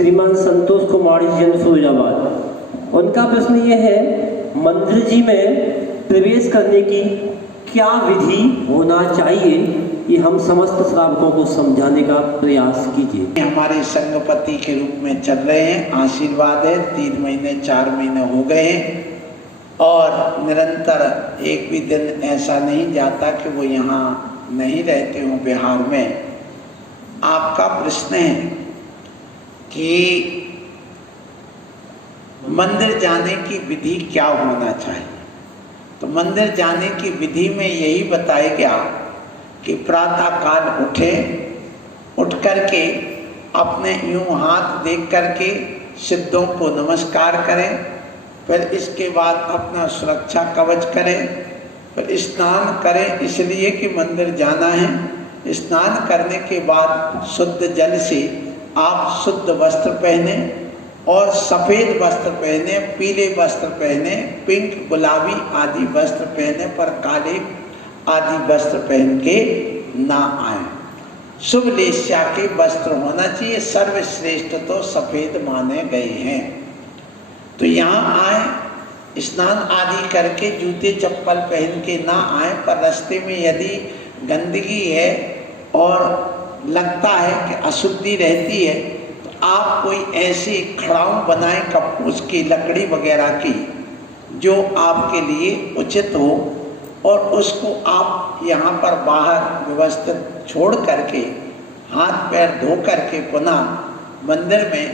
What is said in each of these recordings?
श्रीमान संतोष कुमार जैन फिरोजाबाद। उनका प्रश्न ये है, मंदिर जी में प्रवेश करने की क्या विधि होना चाहिए, ये हम समस्त श्रावकों को समझाने का प्रयास कीजिए। हमारे संगपति के रूप में चल रहे हैं, आशीर्वाद है। 3 महीने 4 महीने हो गए हैं और निरंतर एक भी दिन ऐसा नहीं जाता कि वो यहाँ नहीं रहते हों बिहार में। आपका प्रश्न है कि मंदिर जाने की विधि क्या होना चाहिए। तो मंदिर जाने की विधि में यही बताया गया कि प्रातः काल उठ करके अपने यूं हाथ देख करके सिद्धों को नमस्कार करें, फिर इसके बाद अपना सुरक्षा कवच करें, फिर स्नान करें, इसलिए कि मंदिर जाना है। स्नान करने के बाद शुद्ध जल से आप शुद्ध वस्त्र पहने और सफ़ेद वस्त्र पहने, पीले वस्त्र पहने, पिंक गुलाबी आदि वस्त्र पहने, पर काले आदि वस्त्र पहन के ना आए। शुभ लेस्या के वस्त्र होना चाहिए, सर्वश्रेष्ठ तो सफ़ेद माने गए हैं। तो यहाँ आए, स्नान आदि करके जूते चप्पल पहन के ना आए, पर रास्ते में यदि गंदगी है और लगता है कि अशुद्धि रहती है तो आप कोई ऐसी खड़ाऊ बनाएं कपूस की लकड़ी वगैरह की जो आपके लिए उचित हो, और उसको आप यहाँ पर बाहर व्यवस्थित छोड़ करके हाथ पैर धो करके पुनः मंदिर में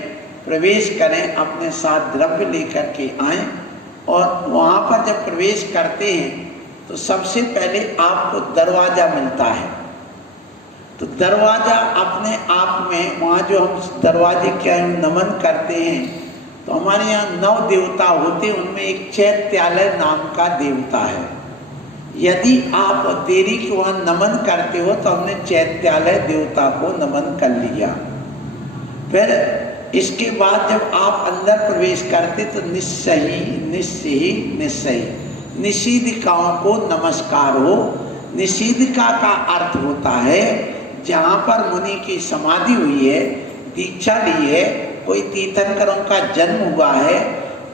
प्रवेश करें। अपने साथ द्रव्य लेकर के आएँ और वहाँ पर जब प्रवेश करते हैं तो सबसे पहले आपको दरवाज़ा मिलता है। तो दरवाज़ा अपने आप में, वहाँ जो हम दरवाजे के नमन करते हैं, तो हमारे यहाँ 9 देवता होते हैं, उनमें एक चैत्यालय नाम का देवता है। यदि आप देरी के वहाँ नमन करते हो तो हमने चैत्यालय देवता को नमन कर लिया। फिर इसके बाद जब आप अंदर प्रवेश करते तो निस्सही निषेधिकाओं को नमस्कार हो। निषेधिका का अर्थ होता है जहाँ पर मुनि की समाधि हुई है, दीक्षा ली है, कोई तीर्थंकरों का जन्म हुआ है,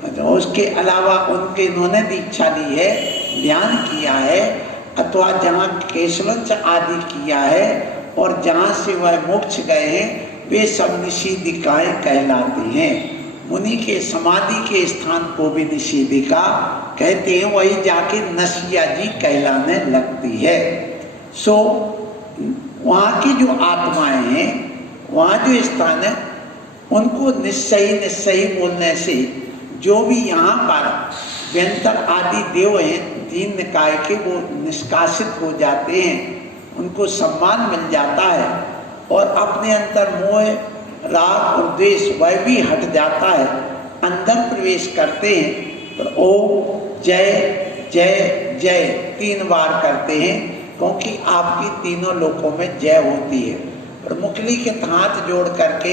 तो उसके अलावा उन्होंने दीक्षा ली है, ध्यान किया है, अथवा जहाँ केशवंश आदि किया है और जहाँ से वह मोक्ष गए हैं, वे सब निषेधिकाएँ कहलाती हैं। मुनि के समाधि के स्थान को भी निषेधिका कहते हैं, वही जाके नसिया जी कहलाने लगती है। सो वहाँ की जो आत्माएं हैं, वहाँ जो स्थान है, उनको निस्सही बोलने से जो भी यहाँ पर व्यंतर आदि देव हैं 3 निकाय के, वो निष्कासित हो जाते हैं, उनको सम्मान मिल जाता है और अपने अंतर मोह राग और द्वेष वह भी हट जाता है। अंदर प्रवेश करते हैं तो ओम जय जय जय 3 बार करते हैं, क्योंकि आपकी तीनों लोकों में जय होती है। और मुखली के हाथ जोड़ करके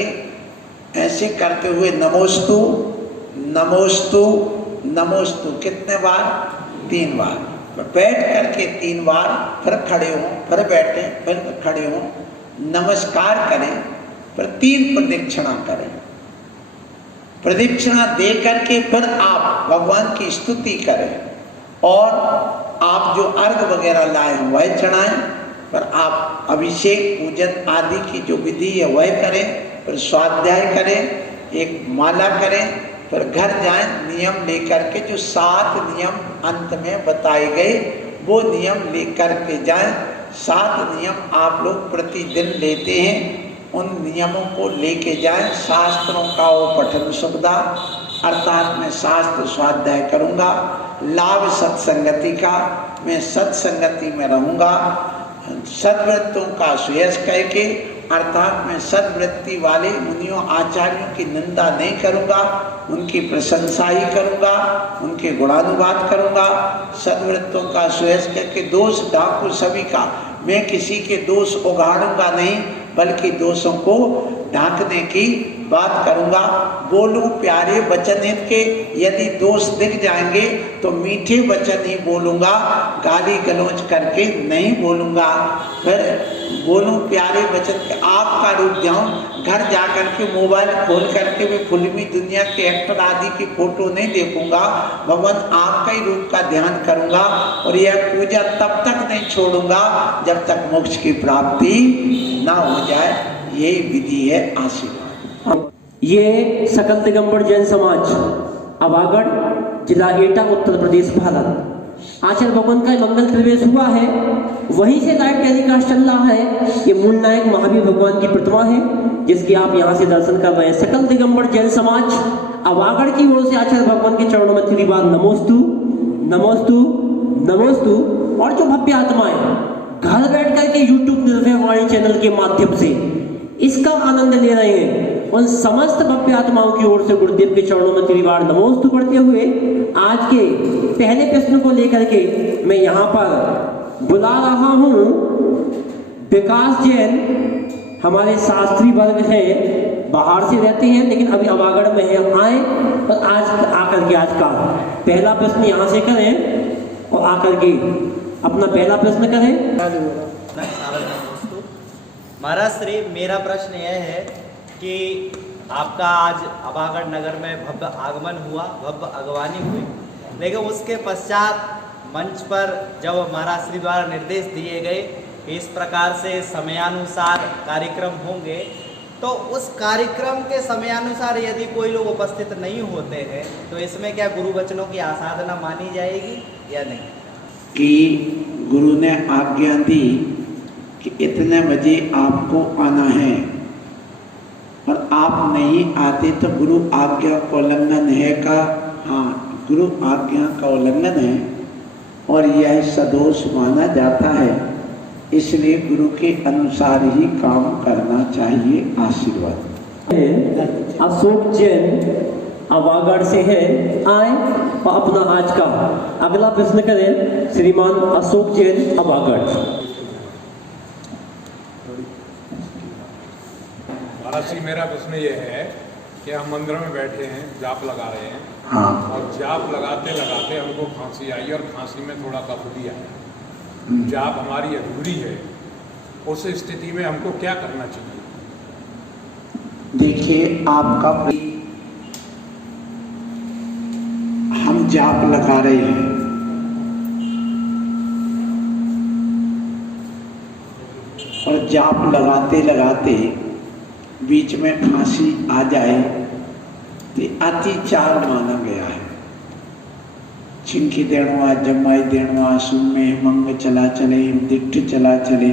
ऐसे करते हुए नमोस्तु नमोस्तु नमोस्तु कितने बार? 3 बार। बैठ करके 3 बार, फिर खड़े हों, फिर बैठे, फिर खड़े हों, नमस्कार करें, फिर 3 प्रदक्षिणा करें। प्रदक्षिणा दे करके फिर आप भगवान की स्तुति करें और आप जो अर्घ वगैरह लाए हैं वह चढ़ाएं, पर आप अभिषेक पूजन आदि की जो विधि है वह करें, फिर स्वाध्याय करें, एक माला करें, फिर घर जाएं, नियम लेकर के जो 7 नियम अंत में बताए गए वो नियम लेकर के जाएं। 7 नियम आप लोग प्रतिदिन लेते हैं, उन नियमों को लेके जाएं। शास्त्रों का वो पठन सुविधा, अर्थात मैं शास्त्र स्वाध्याय करूँगा। लाभ सत्संगति का, मैं सत्संगति में रहूँगा। सद्वृत्तों का सुयश कह के, अर्थात मैं सद्वृत्ति वाले मुनियों आचार्यों की निंदा नहीं करूँगा, उनकी प्रशंसा ही करूँगा, उनके गुणानुवाद करूँगा। सद्वृत्तों का सुयश कह के, दोष ढांकू सभी का, मैं किसी के दोष उगाड़ूंगा नहीं, बल्कि दोषों को ढांकने की बात करूँगा। बोलूँ प्यारे वचन इनके, यदि दोष दिख जाएंगे तो मीठे वचन ही बोलूँगा, गाली गलौज करके नहीं बोलूँगा। फिर बोलूं प्यारे वचन के आपका रूप जाऊं, घर जा करके मोबाइल खोल करके मैं फिल्मी दुनिया के एक्टर आदि की फोटो नहीं देखूंगा, भगवान आपका ही रूप का ध्यान करूंगा और यह पूजा तब तक नहीं छोड़ूंगा जब तक मोक्ष की प्राप्ति ना हो जाए। यही विधि है आशीर्वाद। ये सकल दिगंबर जैन समाज अभागढ़, जिला एटा, उत्तर प्रदेश, भारत। आचार्य भगवान का मंगल प्रवेश हुआ है, वहीं से लाइव टेलीकास्ट चल रहा है। ये मूल नायक महावीर भगवान की प्रतिमा है जिसकी आप यहाँ से दर्शन कर रहे हैं। सकल दिगंबर जैन समाज अभागढ़ की ओर से आचार्य भगवान के चरणों में 3 बार नमोस्तु नमोस्तु नमोस्तु। और जो भव्य आत्माएं घर बैठ करके यूट्यूब निर्भयवाणी चैनल के माध्यम से इसका आनंद ले रहे हैं, उन समस्त भव्य आत्माओं की ओर से गुरुदेव के चरणों में 3 बार नमोस्तु पढ़ते हुए आज के पहले प्रश्न को लेकर के मैं यहाँ पर बुला रहा हूँ विकास जैन। हमारे शास्त्री वर्ग हैं, बाहर से रहते हैं लेकिन अभी अभागढ़ में है, आए और आज आकर के आज का पहला प्रश्न यहाँ से करें और आकर के अपना पहला प्रश्न करें। महाराज श्री, मेरा प्रश्न यह है कि आपका आज अभागढ़ नगर में भव्य आगमन हुआ, भव्य अगवानी हुई, लेकिन उसके पश्चात मंच पर जब महाराज श्री द्वारा निर्देश दिए गए कि इस प्रकार से समयानुसार कार्यक्रम होंगे, तो उस कार्यक्रम के समयानुसार यदि कोई लोग उपस्थित नहीं होते हैं तो इसमें क्या गुरु वचनों की आसाधना मानी जाएगी या नहीं? कि गुरु ने आज्ञा दी कि इतने बजे आपको आना है और आप नहीं आते तो गुरु आज्ञा का उल्लंघन है का? हाँ, गुरु आज्ञा का उल्लंघन है और यह सदोष माना जाता है, इसलिए गुरु के अनुसार ही काम करना चाहिए। आशीर्वाद। अशोक जैन अभागढ़ से है, आए और अपना आज का अगला प्रश्न करें। श्रीमान अशोक जैन अभागढ़। महाराज जी, मेरा प्रश्न ये है कि हम मंदिर में बैठे हैं, जाप लगा रहे हैं। हाँ। और जाप लगाते लगाते हमको खांसी आई और खांसी में थोड़ा कफ भी आया। जाप हमारी अधूरी है, उस स्थिति में हमको क्या करना चाहिए? देखिए, आपका हम जाप लगा रहे हैं और जाप लगाते लगाते बीच में खांसी आ जाए तो अतिचार माना गया है। छिंकी देणवा, जमाई देणवा, सुमे मंग चला चले, दिट्ठ चला चले,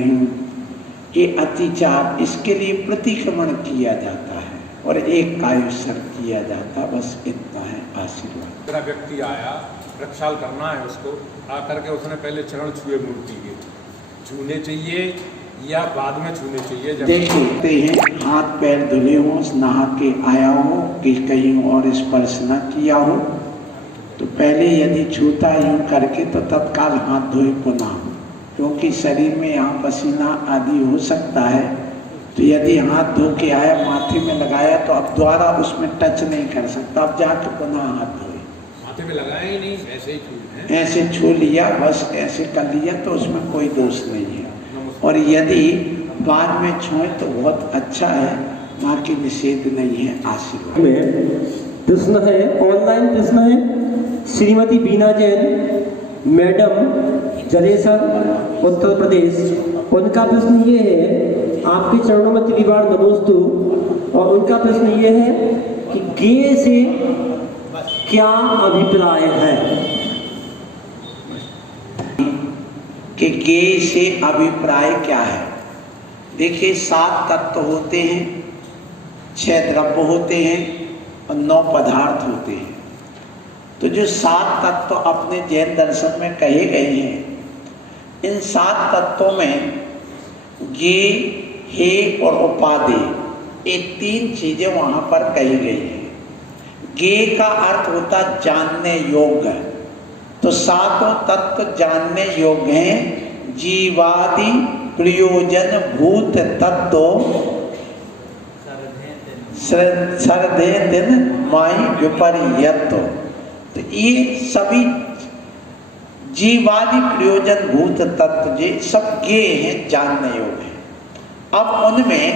ये अतिचार, इसके लिए प्रतिक्रमण किया जाता है और एक कायोत्सर्ग किया जाता है। बस इतना है। आशीर्वाद। मेरा व्यक्ति आया, प्रक्षाल करना है उसको, आकर के उसने पहले चरण छुए मूर्ति के, छूने चाहिए या बाद में छूने चाहिए? देखते हैं हाथ पैर धुले हो, नहा के आया हो कि कहीं और स्पर्श न किया हो तो पहले यदि छूता यूं करके तो तत्काल हाथ धोए पुनः, क्योंकि शरीर में यहाँ पसीना आदि हो सकता है। तो यदि हाथ धो के आया, माथे में लगाया तो अब दोबारा उसमें टच नहीं कर सकता, अब जाके पुनः हाथ धोए। माथे में लगाया ही नहीं, ऐसे ही छू, ऐसे छू लिया, बस ऐसे कर लिया तो उसमें कोई दोष नहीं है। और यदि बाद में छुए तो बहुत अच्छा है, बाकी निषेध नहीं है। आशीर्वाद। प्रश्न है, ऑनलाइन प्रश्न है। श्रीमती बीना जैन मैडम, जलेसर, उत्तर प्रदेश। उनका प्रश्न ये है, आपके चरणों में 3 बार नमोस्तु। और उनका प्रश्न ये है कि गे से क्या अभिप्राय है? कि गे से अभिप्राय क्या है? देखिए, 7 तत्व होते हैं, 6 द्रव्य होते हैं और 9 पदार्थ होते हैं। तो जो 7 तत्व अपने जैन दर्शन में कहे गए हैं, इन 7 तत्वों में गे, हे और उपादेय, ये 3 चीजें वहां पर कही गई हैं। गे का अर्थ होता जानने योग्य, तो 7 तत्व जानने योग्य हैं। जीवादि प्रयोजन भूत तत्व श्रद्धे दिन माही विपर्यत, तो ये सभी जीवादि प्रयोजन भूत तत्व जे सब गे हैं, जानने योग्य हैं। अब उनमें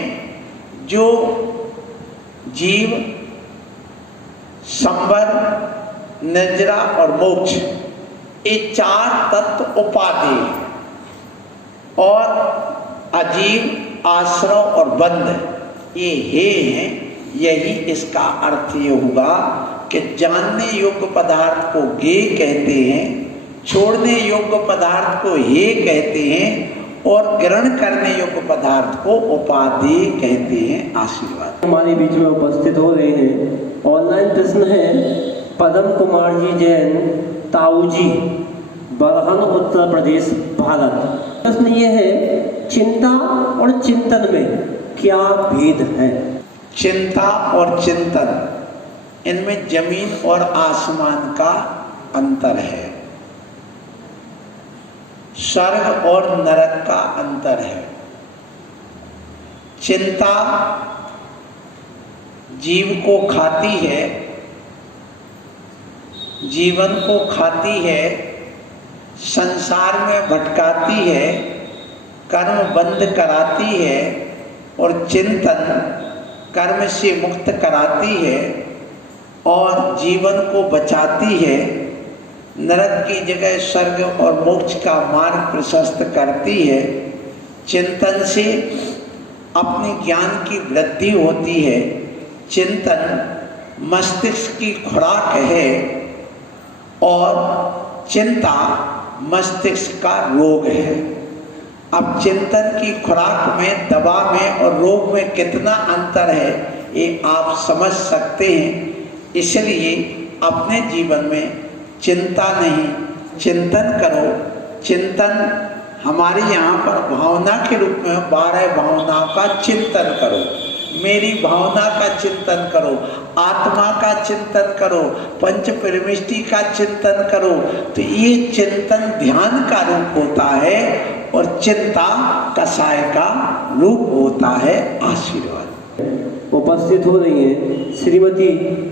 जो जीव, संवर, निर्जरा और मोक्ष, ये 4 तत्व उपाधि और अजीव, आश्रव और बंध ये हैं। यही इसका अर्थ ये हुआ कि जानने योग्य पदार्थ को ये कहते हैं, छोड़ने योग्य पदार्थ को ये कहते हैं और ग्रहण करने योग्य पदार्थ को उपाधि कहते हैं। आशीर्वाद। हमारे बीच में उपस्थित हो रहे हैं। ऑनलाइन प्रश्न है पदम कुमार जी जैन, ताऊ जी, बरहन, उत्तर प्रदेश, भारत। प्रश्न ये है चिंता और चिंतन में क्या भेद है? चिंता और चिंतन, इनमें जमीन और आसमान का अंतर है, स्वर्ग और नरक का अंतर है। चिंता जीव को खाती है, जीवन को खाती है, संसार में भटकाती है, कर्म बंद कराती है और चिंतन कर्म से मुक्त कराती है और जीवन को बचाती है, नरक की जगह स्वर्ग और मोक्ष का मार्ग प्रशस्त करती है। चिंतन से अपने ज्ञान की वृद्धि होती है। चिंतन मस्तिष्क की खुराक है और चिंता मस्तिष्क का रोग है। अब चिंतन की खुराक में, दवा में और रोग में कितना अंतर है ये आप समझ सकते हैं। इसलिए अपने जीवन में चिंता नहीं, चिंतन करो। चिंतन हमारे यहाँ पर भावना के रूप में 12 भावनाओं का चिंतन करो। मेरी भावना का चिंतन करो, आत्मा का चिंतन करो, पंच परमिष्टि का चिंतन करो। तो ये चिंतन ध्यान का रूप होता है और चिंता कषाय का रूप होता है। आशीर्वाद। उपस्थित हो रही है श्रीमती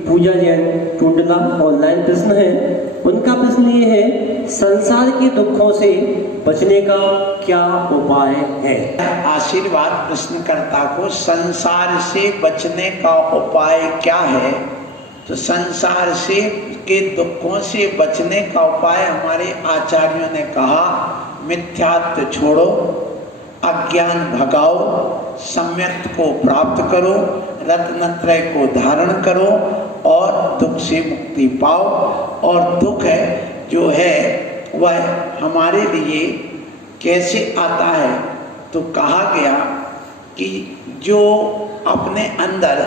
पूजा जैन, टुंडला। ऑनलाइन प्रश्न है, उनका प्रश्न ये है संसार के दुखों से बचने का क्या उपाय है? आशीर्वाद। प्रश्नकर्ता को संसार से बचने का उपाय क्या है? तो संसार से के दुखों से बचने का उपाय हमारे आचार्यों ने कहा, मिथ्यात्व छोड़ो, अज्ञान भगाओ, सम्यक को प्राप्त करो, रत्नत्रय को धारण करो और दुख से मुक्ति पाओ। और दुख जो है वह हमारे लिए कैसे आता है? तो कहा गया कि जो अपने अंदर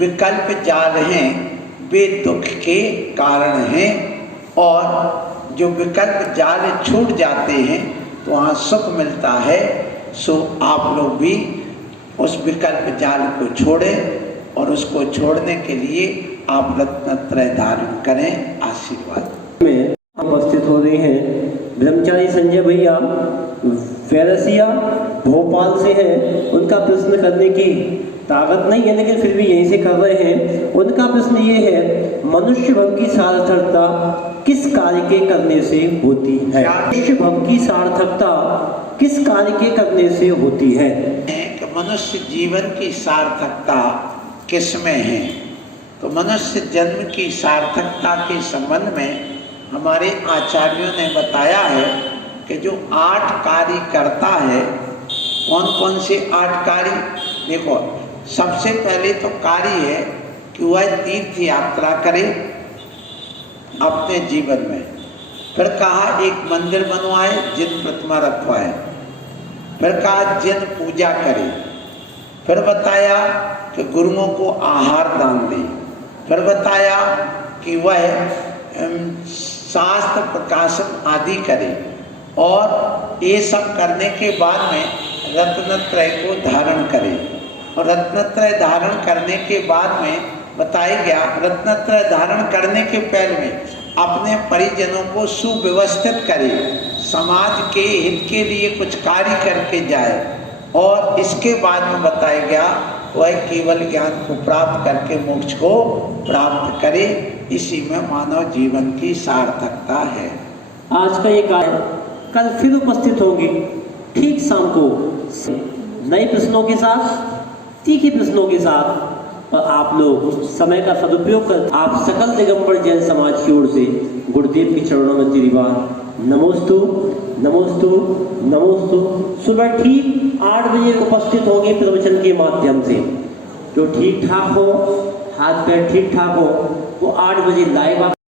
विकल्प जाल हैं वे दुख के कारण हैं और जो विकल्प जाल छूट जाते हैं तो वहाँ सुख मिलता है। सो आप लोग भी उस विकल्प जाल को छोड़ें और उसको छोड़ने के लिए आप रत्नत्रय धारण करें। आशीर्वाद। में उपस्थित हो रहे हैं ब्रह्मचारी संजय भैया, वेरसिया, भोपाल से हैं। उनका प्रश्न करने की ताकत नहीं है लेकिन फिर भी यहीं से कर रहे हैं। उनका प्रश्न ये है मनुष्य भव की सार्थकता किस कार्य के करने से होती है? मनुष्य भव की सार्थकता किस कार्य के करने से होती है? कि मनुष्य जीवन की सार्थकता किस में है? तो मनुष्य जन्म की सार्थकता के संबंध में हमारे आचार्यों ने बताया है कि जो 8 कार्य करता है, कौन कौन से 8 कार्य? देखो, सबसे पहले तो कार्य है कि वह तीर्थ यात्रा करे अपने जीवन में। फिर कहा एक मंदिर बनवाए, जिन प्रतिमा रखवाए। फिर कहा जिन पूजा करे। फिर बताया कि गुरुओं को आहार दान दे। फिर बताया कि वह शास्त्र प्रकाशन आदि करे और ये सब करने के बाद में रत्नत्रय को धारण करे। और रत्नत्रय धारण करने के बाद में बताया गया, रत्नत्रय धारण करने के पहले में अपने परिजनों को सुव्यवस्थित करे, समाज के हित के लिए कुछ कार्य करके जाए। और इसके बाद में बताया गया वह केवल ज्ञान को प्राप्त करके मोक्ष को प्राप्त करे। इसी में मानव जीवन की सार्थकता है। आज का ये कार्य कल फिर उपस्थित होगी ठीक शाम को। नए प्रश्नों के साथ, तीखे प्रश्नों के साथ आप लोग समय का सदुपयोग कर आप सकल दिगंबर जैन समाज की ओर से गुरुदेव के चरणों में तिरुवार नमोस्तु नमोस्तु नमोस्तु। सुबह ठीक 8 बजे उपस्थित होंगे प्रवचन के माध्यम से। जो ठीक ठाक हो, हाथ पैर ठीक ठाक हो, वो 8 बजे लाइव